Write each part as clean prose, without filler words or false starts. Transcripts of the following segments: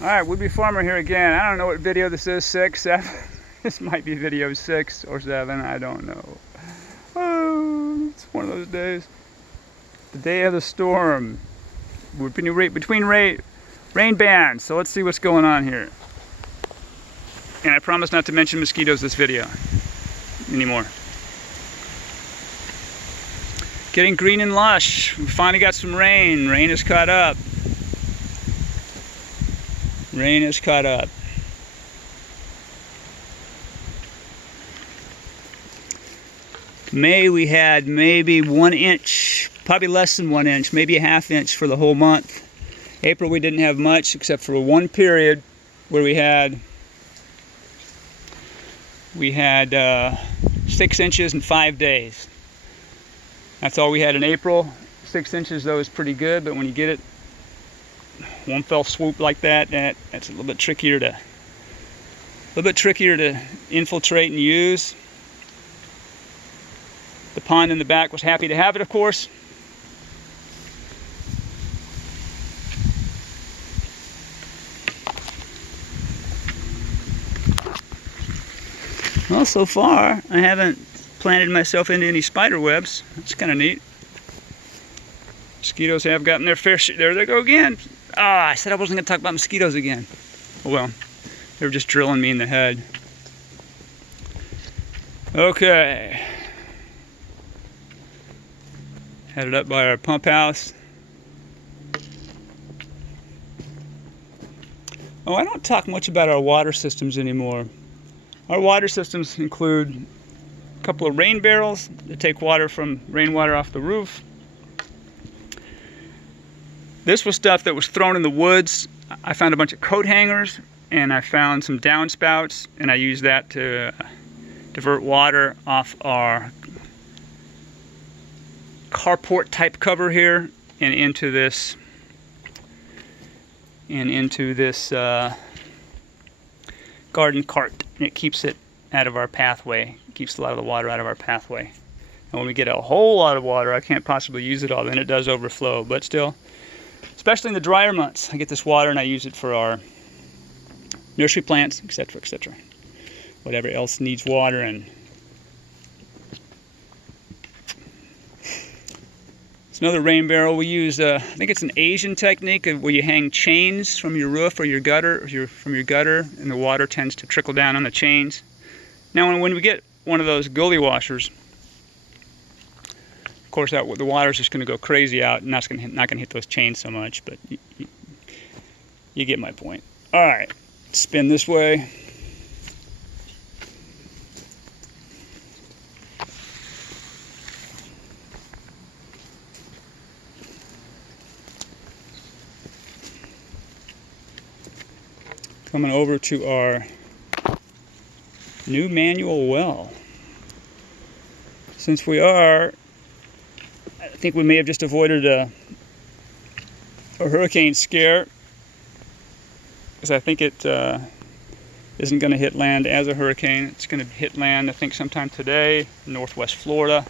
Alright, Would Be Farmer here again. I don't know what video this is, 6, 7. This might be video 6 or 7, I don't know. Oh, it's one of those days. The day of the storm. We're between rain bands, so let's see what's going on here. And I promise not to mention mosquitoes this video anymore. Getting green and lush. We finally got some rain. Rain has caught up. Rain has caught up. May we had maybe 1 inch, probably less than 1 inch, maybe a half inch for the whole month. April we didn't have much except for one period where we had 6 inches in 5 days. That's all we had in April. 6 inches though is pretty good, but when you get it one fell swoop like that, that's a little bit trickier to infiltrate and use. The pond in the back was happy to have it, of course. Well, so far I haven't planted myself into any spider webs. That's kind of neat. Mosquitoes have gotten their fair share. There they go again. Ah, I said I wasn't going to talk about mosquitoes again. Oh well, they were just drilling me in the head. Okay. Headed up by our pump house. Oh, I don't talk much about our water systems anymore. Our water systems include a couple of rain barrels that take water from rainwater off the roof. This was stuff that was thrown in the woods. I found a bunch of coat hangers and I found some downspouts, and I used that to divert water off our carport type cover here and into this garden cart. It keeps it out of our pathway. It keeps a lot of the water out of our pathway. And when we get a whole lot of water, I can't possibly use it all, then it does overflow. But still, especially in the drier months, I get this water and I use it for our nursery plants, etc., etc. Whatever else needs water. And it's another rain barrel. We use, I think it's an Asian technique where you hang chains from your roof or your gutter, and the water tends to trickle down on the chains. Now, when we get one of those gully washers, of course, the water's just going to go crazy out, and not going to hit those chains so much. But you get my point. All right, spin this way. Coming over to our new manual well. Since I think we may have just avoided a hurricane scare, because I think it isn't going to hit land as a hurricane. It's going to hit land, I think, sometime today in northwest Florida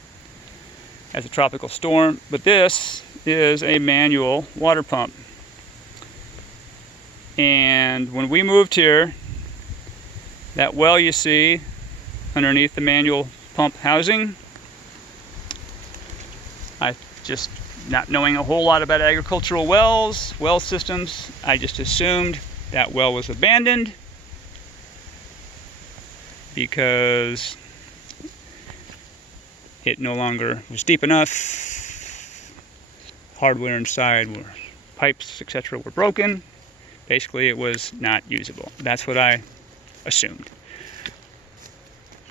as a tropical storm. But this is a manual water pump. And when we moved here, that well you see underneath the manual pump housing, I just, not knowing a whole lot about agricultural well systems, I just assumed that well was abandoned because it no longer was deep enough. Hardware inside, pipes, etc., were broken. Basically, it was not usable. That's what I assumed.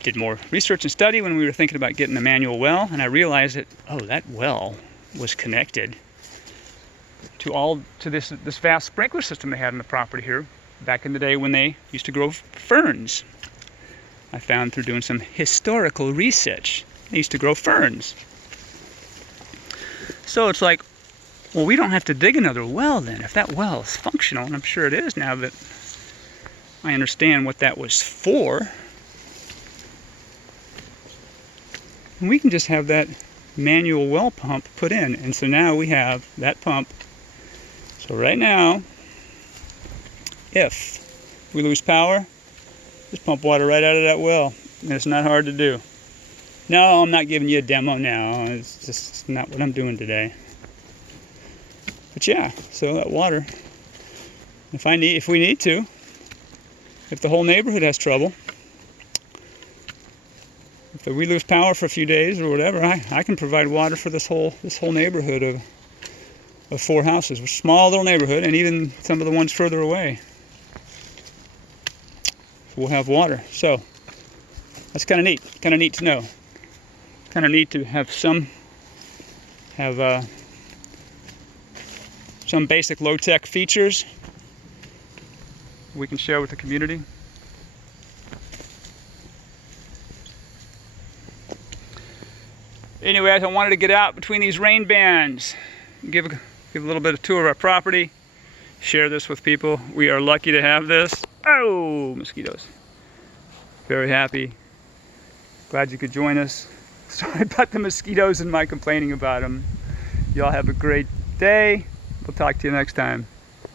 Did more research and study when we were thinking about getting a manual well, and I realized that, oh, that well was connected to this vast sprinkler system they had on the property here back in the day when they used to grow ferns. I found through doing some historical research, they used to grow ferns. So it's like, well, we don't have to dig another well then, if that well is functional, and I'm sure it is now that I understand what that was for. And we can just have that manual well pump put in, and so now we have that pump. So right now, if we lose power, just pump water right out of that well. And it's not hard to do. No, I'm not giving you a demo now. It's just not what I'm doing today. But yeah, so that water, if we need to, if the whole neighborhood has trouble, if we lose power for a few days or whatever, I can provide water for this whole neighborhood of 4 houses, a small little neighborhood, and even some of the ones further away. We'll have water. So that's kind of neat to know. Kind of neat to have some basic low-tech features we can share with the community. Anyways, I wanted to get out between these rain bands, give a little bit of tour of our property, share this with people. We are lucky to have this. Oh, mosquitoes. Very happy. Glad you could join us. Sorry about the mosquitoes and my complaining about them. Y'all have a great day. We'll talk to you next time.